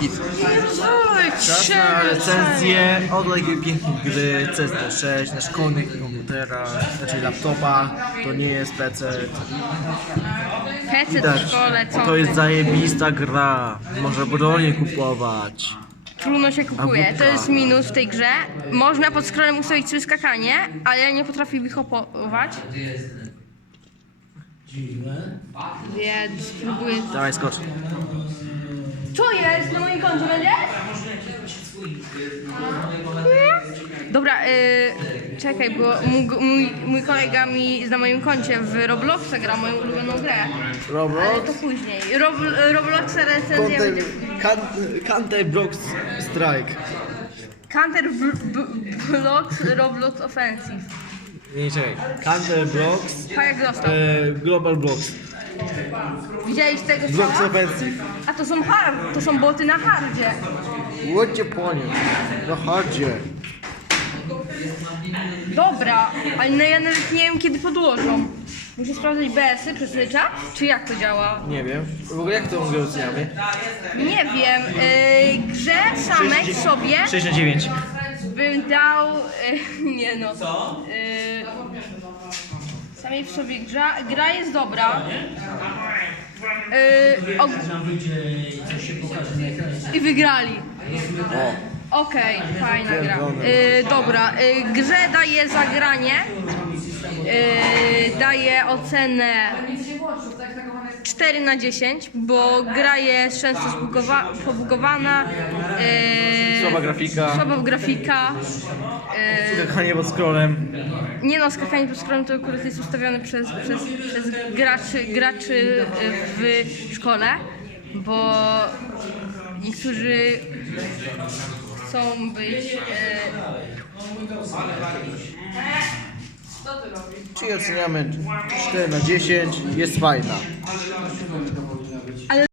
Git. Czas na recenzję od takiej pięknej gry CST6 na szkolnych komputerach, znaczy laptopa, to nie jest PC. Hecy w Widać, szkole, co to jest ty? zajebista gra, można bronię kupować. Trudno się kupuje. To jest minus w tej grze. Można pod scrollem ustawić sobie skakanie, ale ja nie potrafię wyhopować. Więc spróbuję. Dawaj skocz. Na moim koncie będzie? Dobra, y, czekaj, bo mój, mój, mój kolega mi na moim koncie w Robloxa gra moją ulubioną grę. Ale to Roblox? później. Rob, Robloxa recenzja Counter, będzie... Counter Blocks Strike. Counter Blocks Roblox Offensive. Nie, czekaj. Counter Blocks, Tak jak dostał. e, Global Blocks. Widziałeś tego strzała? A to są hard, to są boty na hardzie. Łodzie płonie. Na hardzie. Dobra, ale no ja nawet nie wiem kiedy podłożą. Muszę sprawdzać BS-y przez cały czas? Czy jak to działa? Nie wiem. W ogóle jak to grę oceniamy? Nie wiem. Yy, grze samej sobie 6 na 9. bym dał. Yy, nie no. Yy, samej w sobie gra, gra jest dobra. Yy, og- I wygrali. O. Okej, fajna gra. Y, dobra, y, grze daje zagranie. Y, daje ocenę 4 na 10, bo gra jest często zbugowa- pobugowana. Y, Słaba grafika. Słaba grafika. Y, Skakanie pod scrollem. nie no, skakanie pod scrollem to akurat jest ustawione przez, przez, przez graczy, graczy w szkole, bo niektórzy chcą być... E, Czyli oceniamy 4 na 10. Jest fajna.